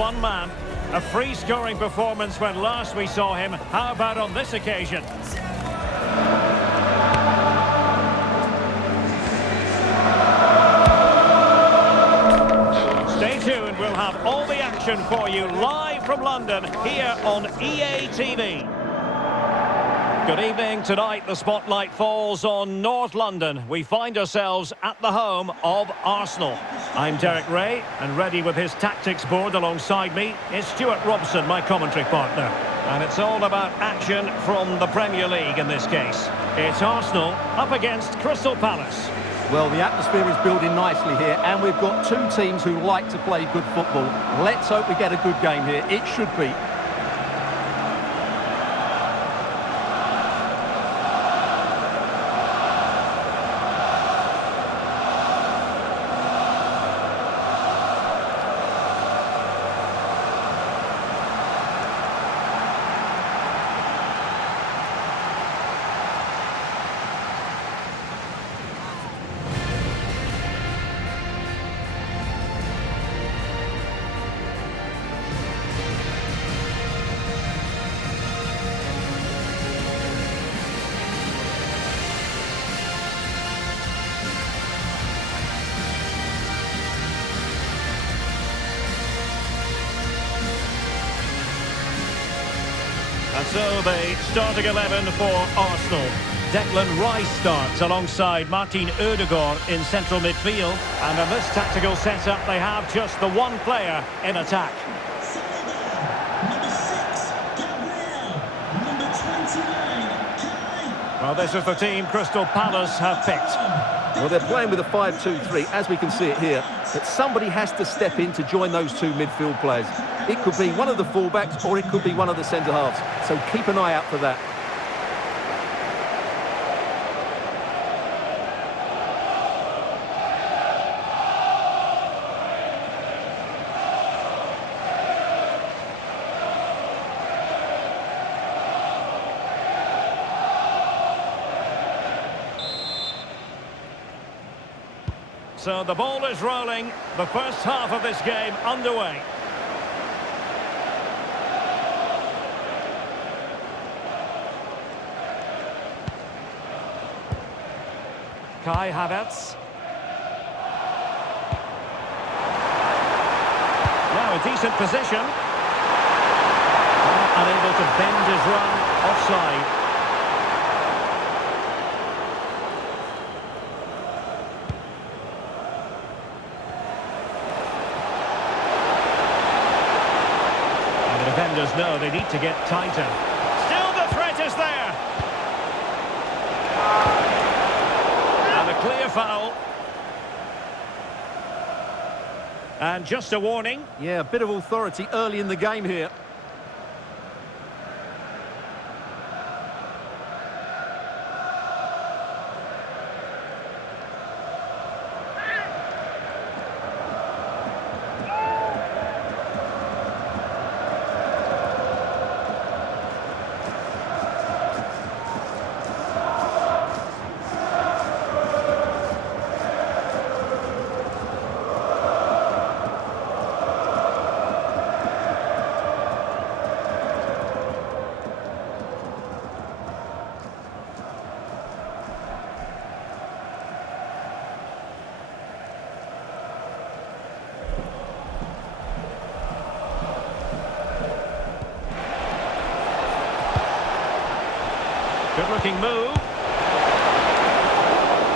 one man. A free-scoring performance when last we saw him. How about on this occasion? Stay tuned, we'll have all the action for you live from London here on EA TV. Good evening. Tonight the spotlight falls on North London. We find ourselves at the home of Arsenal. I'm Derek Ray, and ready with his tactics board alongside me is Stuart Robson, my commentary partner. And it's all about action from the Premier League in this case. It's Arsenal up against Crystal Palace. Well, the atmosphere is building nicely here, and we've got two teams who like to play good football. Let's hope we get a good game here. It should be. And so the starting 11 for Arsenal. Declan Rice starts alongside Martin Odegaard in central midfield. And in this tactical setup, they have just the one player in attack. Well, this is the team Crystal Palace have picked. Well, they're playing with a 5-2-3, as we can see it here. But somebody has to step in to join those two midfield players. It could be one of the fullbacks or it could be one of the centre-halves. So keep an eye out for that. So the ball is rolling. The first half of this game underway. Kai Havertz. Now a decent position. Unable to bend his run. Offside. Defenders know they need to get tighter. Still the threat is there. And a clear foul. And just a warning. Yeah, a bit of authority early in the game here. Good-looking move.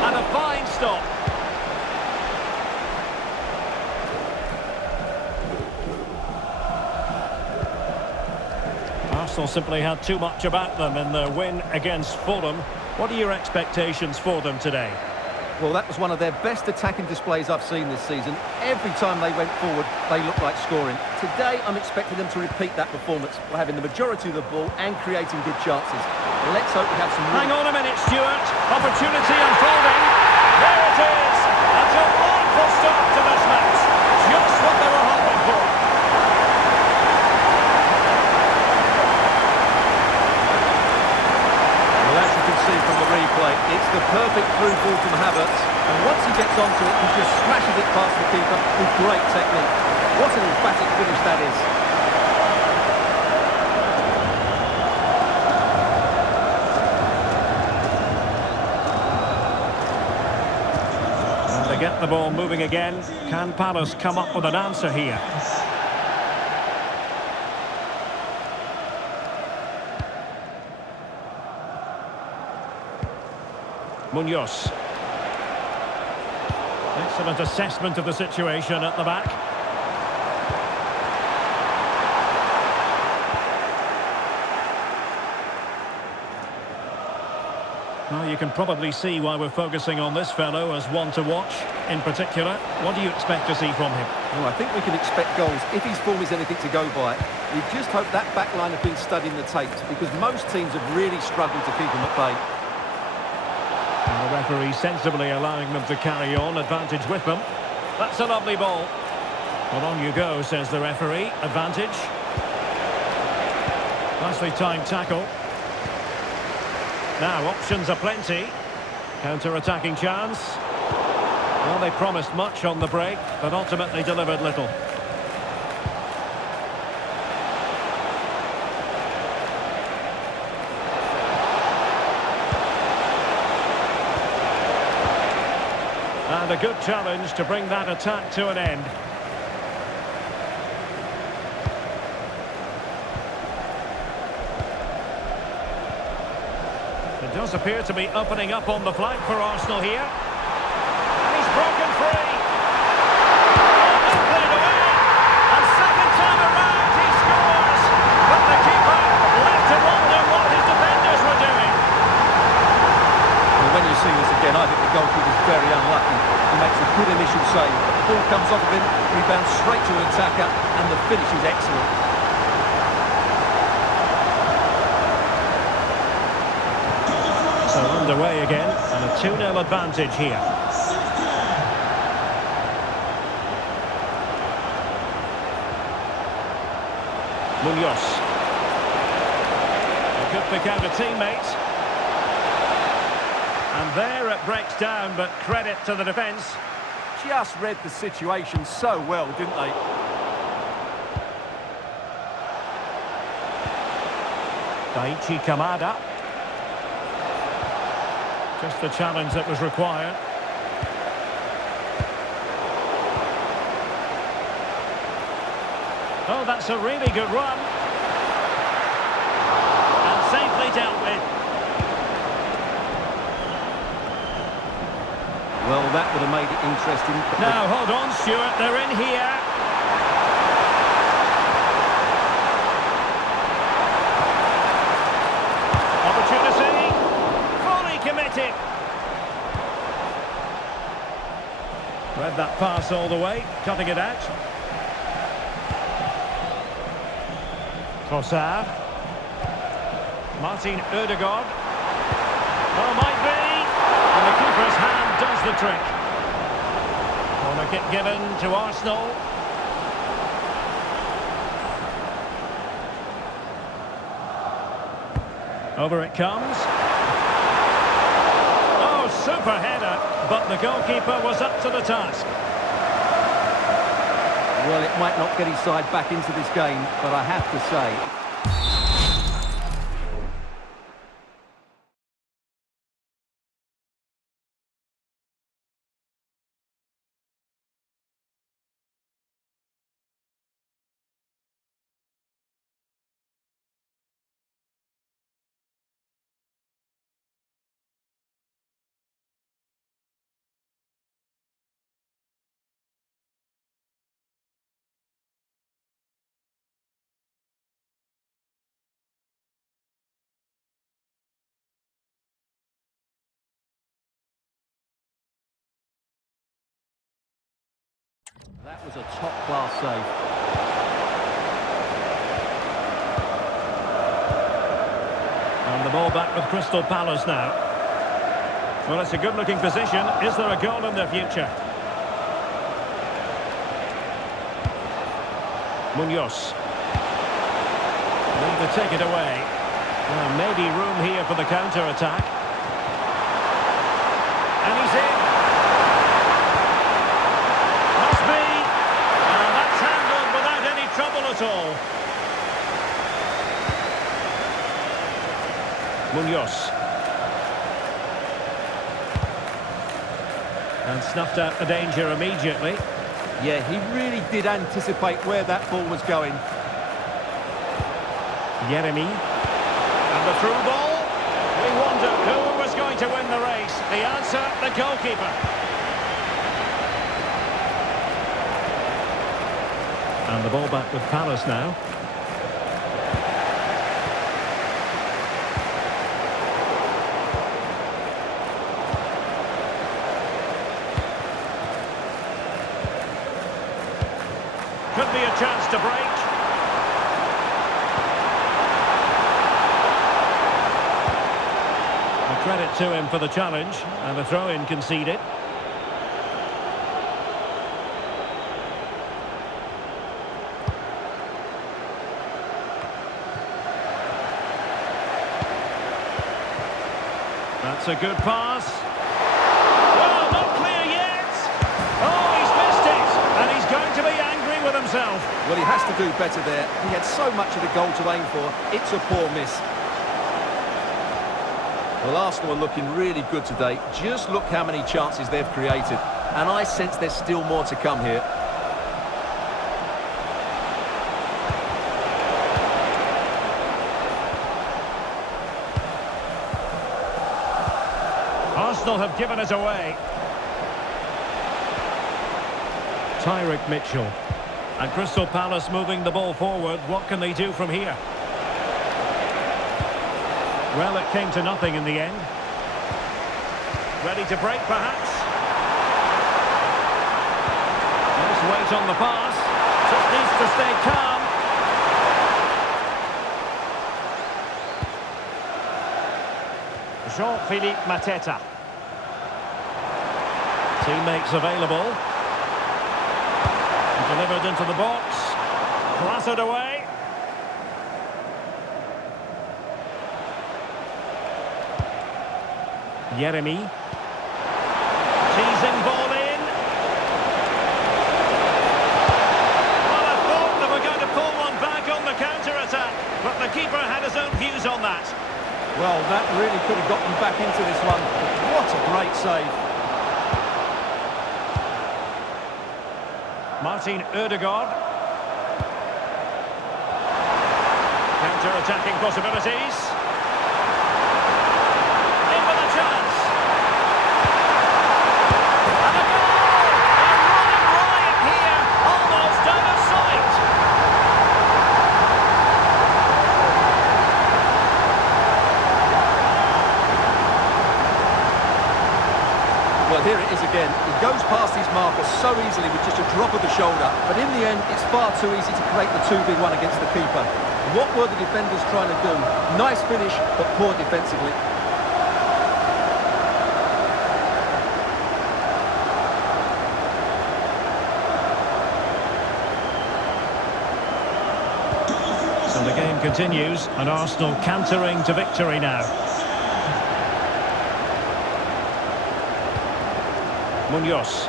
And a fine stop. Arsenal simply had too much about them in their win against Fulham. What are your expectations for them today? Well, that was one of their best attacking displays I've seen this season. Every time they went forward, they looked like scoring. Today, I'm expecting them to repeat that performance by having the majority of the ball and creating good chances. Let's hope we have some... Hang on a minute, Stuart. Opportunity unfolding. There it is. A delightful start to this match. Just what they were hoping for. Well, as you can see from the replay, great. It's the perfect through ball from Havertz. And once he gets onto it, he just smashes it past the keeper with great technique. What an emphatic finish that is. And they get the ball moving again. Can Palace come up with an answer here? Munoz. Excellent assessment of the situation at the back. Well, you can probably see why we're focusing on this fellow as one to watch in particular. What do you expect to see from him? Well, I think we can expect goals if his form is anything to go by. We just hope that back line have been studying the tapes because most teams have really struggled to keep him at bay. And the referee sensibly allowing them to carry on, advantage with them. That's a lovely ball. Well, on you go, says the referee. Advantage. Nicely timed tackle. Now, options are plenty. Counter-attacking chance. Well, they promised much on the break, but ultimately delivered little. And a good challenge to bring that attack to an end. It does appear to be opening up on the flank for Arsenal here. And he's broken free. Oh, played away. And second time around he scores. But the keeper left to wonder what his defenders were doing. Well, when you see this again, I think the goalkeeper's very unlucky. He makes a good initial save. The ball comes off of him, rebounds straight to an attacker, and the finish is excellent. So underway again, and a 2-0 advantage here. Munoz. He could pick out a teammate. And there it breaks down, but credit to the defence. Just read the situation so well, didn't they? Daichi Kamada. Just the challenge that was required. Oh, that's a really good run. And safely dealt with. Well, that would have made it interesting. Now, hold on, Stuart, they're in here. Opportunity. Fully committed. Read that pass all the way, cutting it out. Trossard. Martin Ødegaard. Oh, might be. And the keeper's hand does the trick. Corner kick given to Arsenal. Over it comes. Oh, super header, but the goalkeeper was up to the task. Well, it might not get his side back into this game, but I have to say... That was a top-class save. And the ball back with Crystal Palace now. Well, it's a good-looking position. Is there a goal in the future? Munoz. Need to take it away. Well, maybe room here for the counter-attack. And he's in. Must be. And that's handled without any trouble at all. Munoz. And snuffed out the danger immediately. Yeah, he really did anticipate where that ball was going. Yeremy. And the through ball. We wondered who was going to win the race. The answer, the goalkeeper. And the ball back with Palace now. Could be a chance to break. A credit to him for the challenge, and a throw-in conceded. That's a good pass. Well, not clear yet. Oh, he's missed it, and he's going to be angry with himself. Well, he has to do better there. He had so much of the goal to aim for. It's a poor miss. Well, Arsenal are looking really good today. Just look how many chances they've created. And I sense there's still more to come here. Arsenal have given it away. Tyrick Mitchell. And Crystal Palace moving the ball forward. What can they do from here? Well, it came to nothing in the end. Ready to break, perhaps? Nice weight on the pass. Just needs to stay calm. Jean-Philippe Mateta. Teammates available. Delivered into the box. Clattered away. Yeremy. Teasing ball in. Well, I thought they were going to pull one back on the counter-attack, but the keeper had his own views on that. Well, that really could have got them back into this one. What a great save. Martin Ødegaard. Counter-attacking possibilities. In with a chance. And a goal! They're running riot here, almost out of sight. Well, here it is again. He goes past his marker so easily with just a drop of the shoulder. But in the end, it's far too easy to create the 2v1 against the keeper. What were the defenders trying to do? Nice finish, but poor defensively. So the game continues, and Arsenal cantering to victory now. Munoz.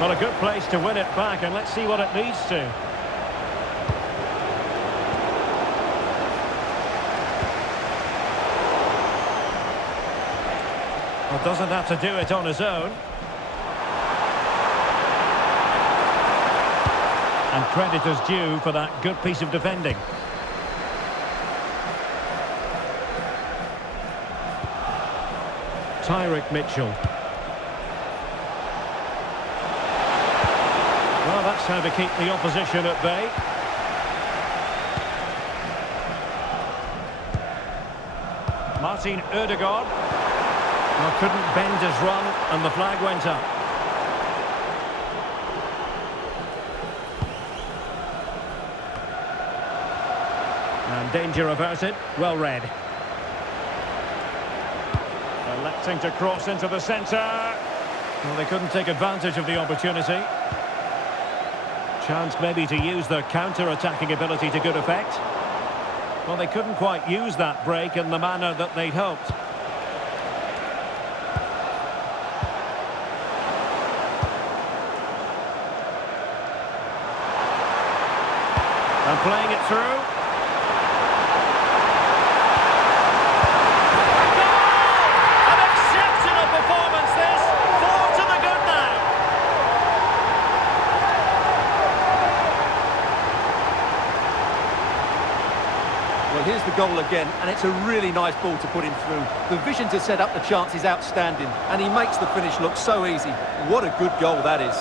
Well, a good place to win it back, and let's see what it leads to. Well, doesn't have to do it on his own. And credit is due for that good piece of defending. Tyrick Mitchell. Well, that's how to keep the opposition at bay. Martin Ødegaard. Well, couldn't bend his run, and the flag went up. And danger averted. Well read. Electing to cross into the centre. Well, they couldn't take advantage of the opportunity. Chance maybe to use their counter-attacking ability to good effect. Well, they couldn't quite use that break in the manner that they'd hoped. And playing it through. An exceptional performance this. 4 to the good now. Well, here's the goal again, and it's a really nice ball to put him through. The vision to set up the chance is outstanding, and he makes the finish look so easy. What a good goal that is.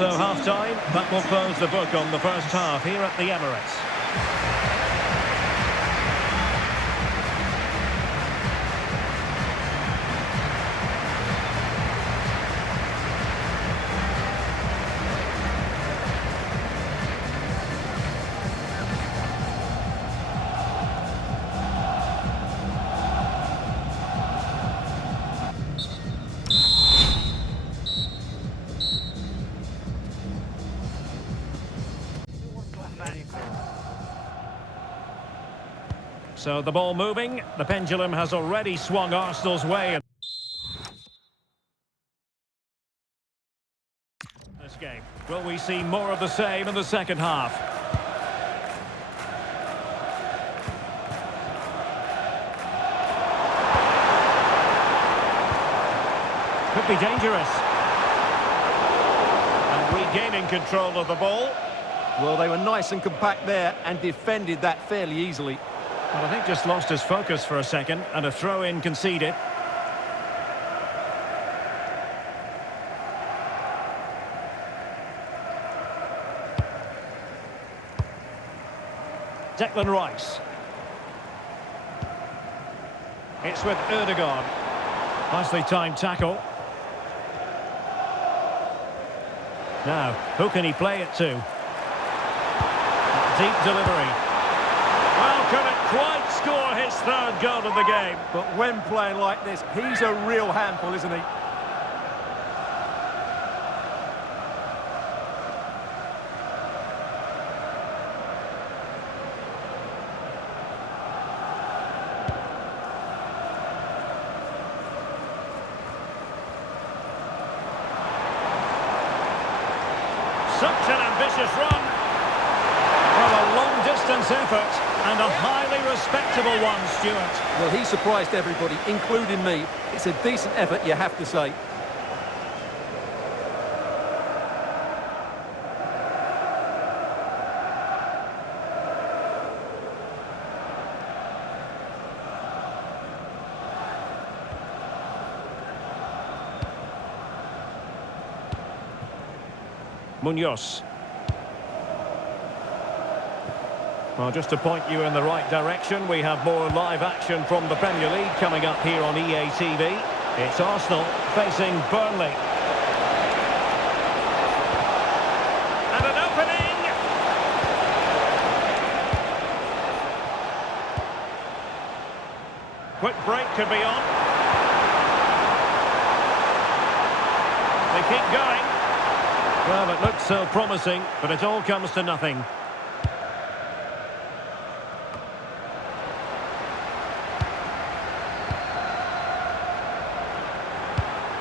So half-time, that will close the book on the first half here at the Emirates. So the ball moving, the pendulum has already swung Arsenal's way. This game. Will we see more of the same in the second half? Could be dangerous. And regaining control of the ball. Well, they were nice and compact there and defended that fairly easily. Well, I think just lost his focus for a second, and a throw-in conceded. Declan Rice. It's with Ødegaard. Nicely timed tackle. Now, who can he play it to? Deep delivery. Well, could it quite score his third goal of the game? But when playing like this, he's a real handful, isn't he? Such an ambitious run. Well, a long-distance effort and a highly respectable one, Stuart. Well, he surprised everybody, including me. It's a decent effort, you have to say. Munoz. Well, just to point you in the right direction, we have more live action from the Premier League coming up here on EA TV. It's Arsenal facing Burnley. And an opening! Quick break could be on. They keep going. Well, it looks so promising, but it all comes to nothing.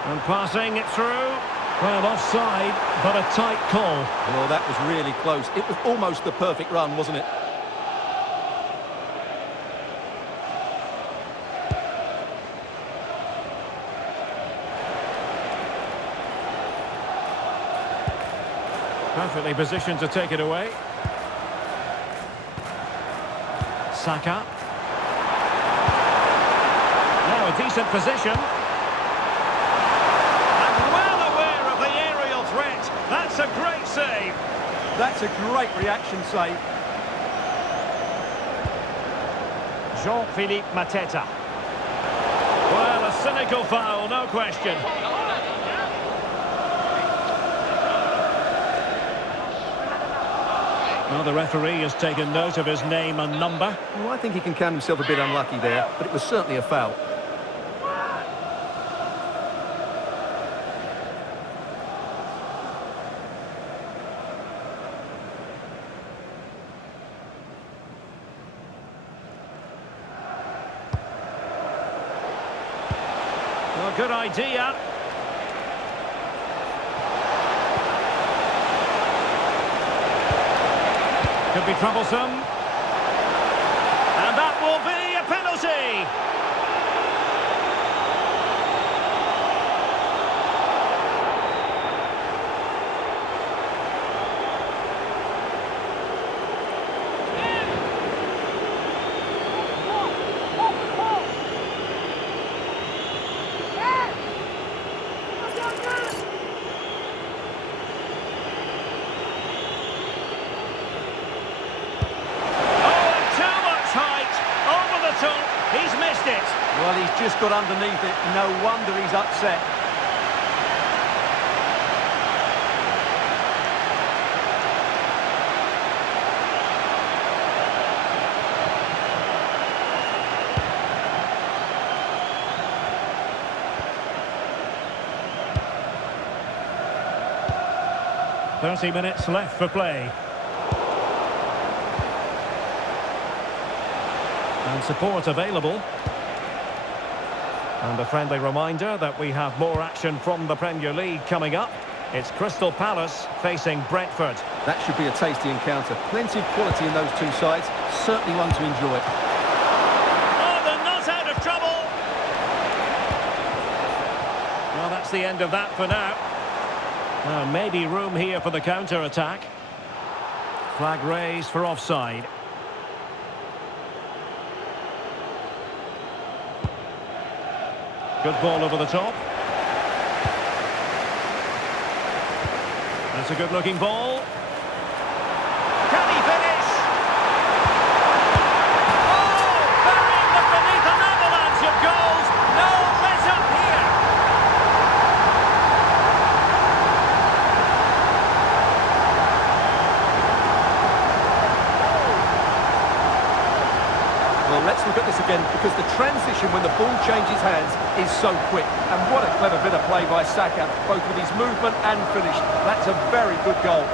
And passing it through. Well, offside, but a tight call. Well, that was really close. It was almost the perfect run, wasn't it? Perfectly positioned to take it away. Saka. Now a decent position. That's a great save. That's a great reaction save. Jean-Philippe Mateta. Well, a cynical foul, no question. Well, the referee has taken note of his name and number. Well, I think he can count himself a bit unlucky there, but it was certainly a foul. Well, good idea. Could be troublesome. And that will be a penalty. He's missed it. Well, he's just got underneath it. No wonder he's upset. "30 minutes left for play. And support available. And a friendly reminder that we have more action from the Premier League coming up. It's Crystal Palace facing Brentford. That should be a tasty encounter. Plenty of quality in those two sides. Certainly one to enjoy. Oh, they're not out of trouble. Well, that's the end of that for now. Maybe room here for the counter-attack. Flag raised for offside. Good ball over the top. That's a good-looking ball. Can he finish? Oh, burying them beneath an avalanche of goals. No let-up here. Well, let's look at this again, because the transition when the ball changes hands is so quick. And what a clever bit of play by Saka, both with his movement and finish. That's a very good goal.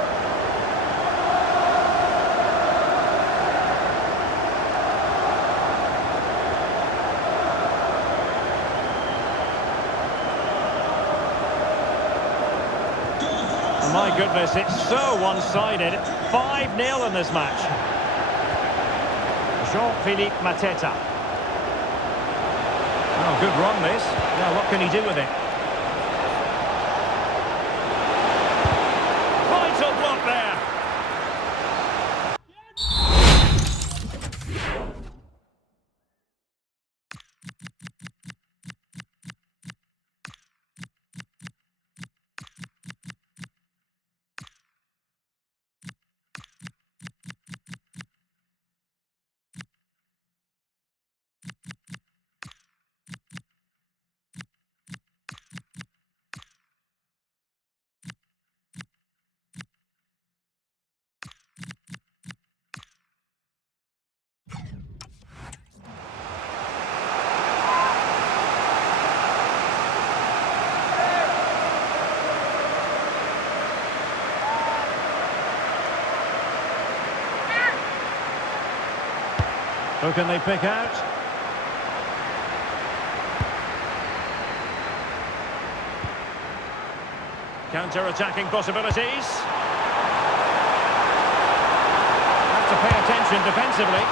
Oh, my goodness, it's so one-sided. 5-0 in this match. Jean-Philippe Mateta. Oh, good run this. Now what can he do with it? Vital block there. Who can they pick out? Counter-attacking possibilities. Have to pay attention defensively.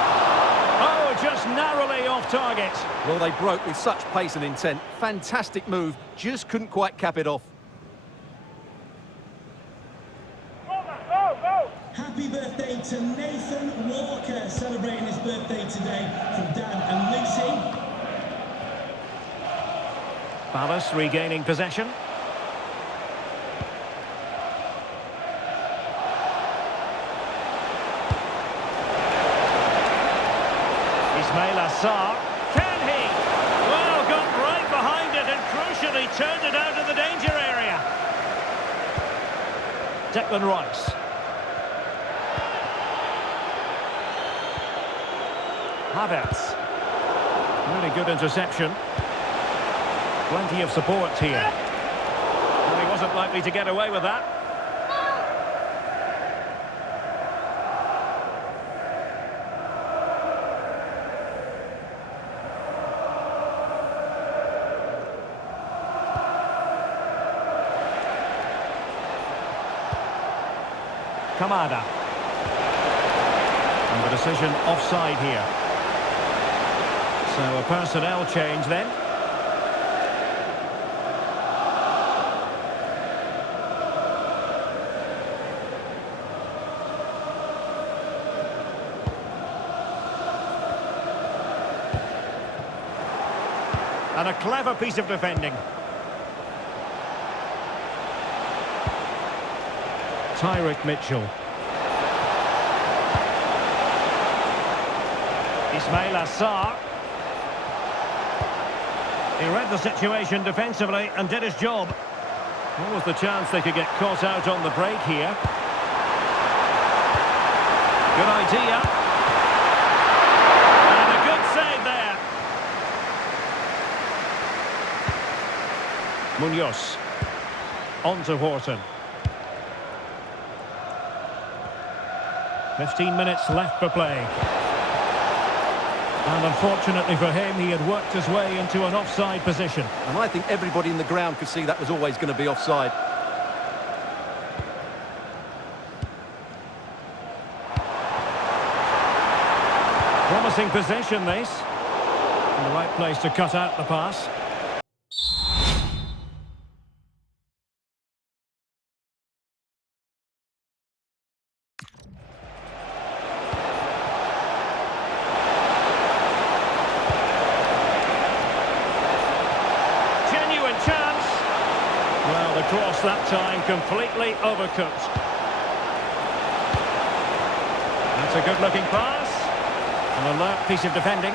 Oh, just narrowly off target. Well, they broke with such pace and intent. Fantastic move. Just couldn't quite cap it off. Happy birthday to Nathan Walker, celebrating his birthday today from Dad and Lucy. Palace regaining possession. Ismail Assar. Can he? Well, got right behind it and crucially turned it out of the danger area. Declan Rice. Havertz. Really good interception. Plenty of support here. Well, he wasn't likely to get away with that. Kamada. And the decision offside here. So a personnel change then. And a clever piece of defending. Tyrick Mitchell. Ismail Assar. He read the situation defensively and did his job. What was the chance they could get caught out on the break here? Good idea. And a good save there. Munoz. On to Horton. 15 minutes left for play. And unfortunately for him, he had worked his way into an offside position. And I think everybody in the ground could see that was always going to be offside. Promising possession, this. In the right place to cut out the pass. Well, the cross that time completely overcooked. That's a good-looking pass. An alert piece of defending.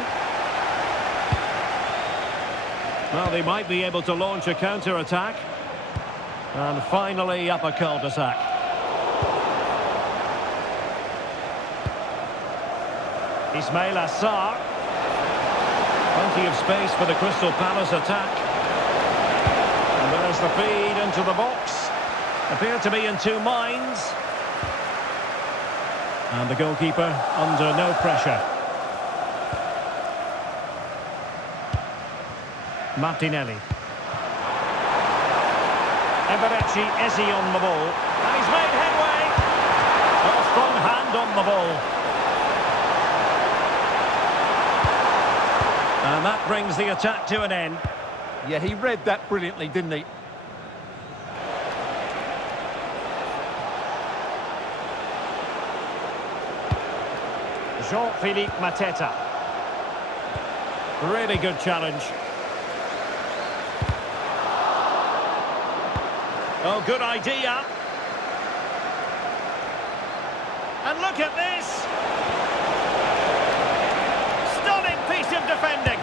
Well, they might be able to launch a counter-attack. And finally up a cul-de-sac. Ismail Assar. Plenty of space for the Crystal Palace attack. And there's the feed into the box. Appear to be in two minds. And the goalkeeper under no pressure. Martinelli. Eberechi Eze on the ball. And he's made headway. A strong hand on the ball. And that brings the attack to an end. Yeah, he read that brilliantly, didn't he? Jean-Philippe Mateta. Really good challenge. Oh, good idea. And look at this. Stunning piece of defending.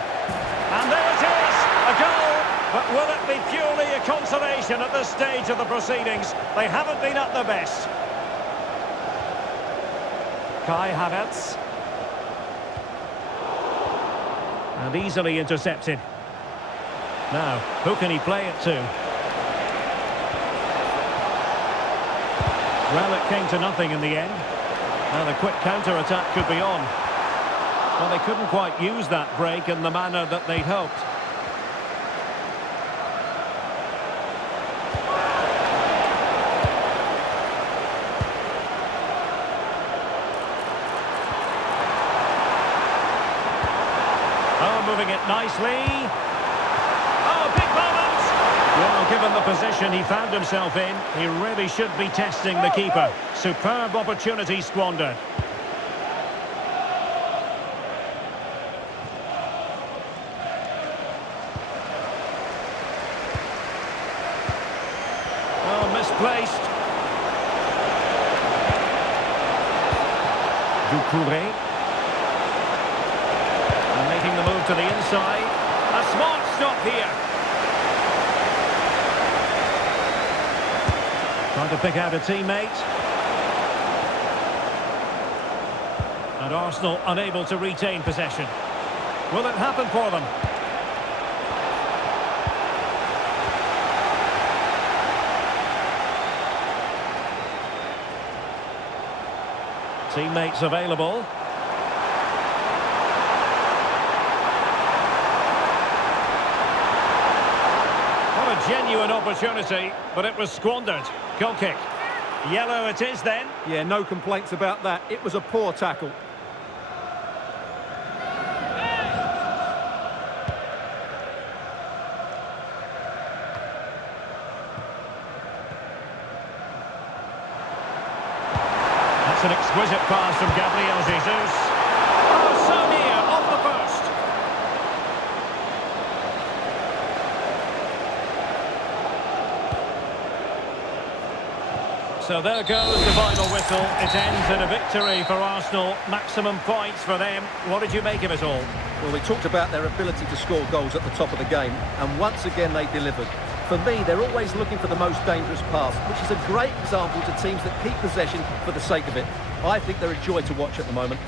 And there it is, a goal. But will it be purely a consolation at this stage of the proceedings? They haven't been at their best. Kai Havertz. And easily intercepted. Now, who can he play it to? Well, it came to nothing in the end. Now the quick counter-attack could be on. Well, they couldn't quite use that break in the manner that they'd hoped. Oh, moving it nicely. Oh, big moment! Well, given the position he found himself in, he really should be testing the keeper. Superb opportunity squandered. Oh, misplaced. Doucouré. And making the move to the inside. A smart stop here. Trying to pick out a teammate. And Arsenal unable to retain possession. Will it happen for them? Teammates available. What a genuine opportunity, but it was squandered. Goal kick. Yellow it is then. Yeah, no complaints about that. It was a poor tackle. That's an exquisite pass from Gabriel Jesus. Oh, so near, off the post. So there goes the final whistle. It ends in a victory for Arsenal. Maximum points for them. What did you make of it all? Well, we talked about their ability to score goals at the top of the game, and once again they delivered. For me, they're always looking for the most dangerous pass, which is a great example to teams that keep possession for the sake of it. I think they're a joy to watch at the moment.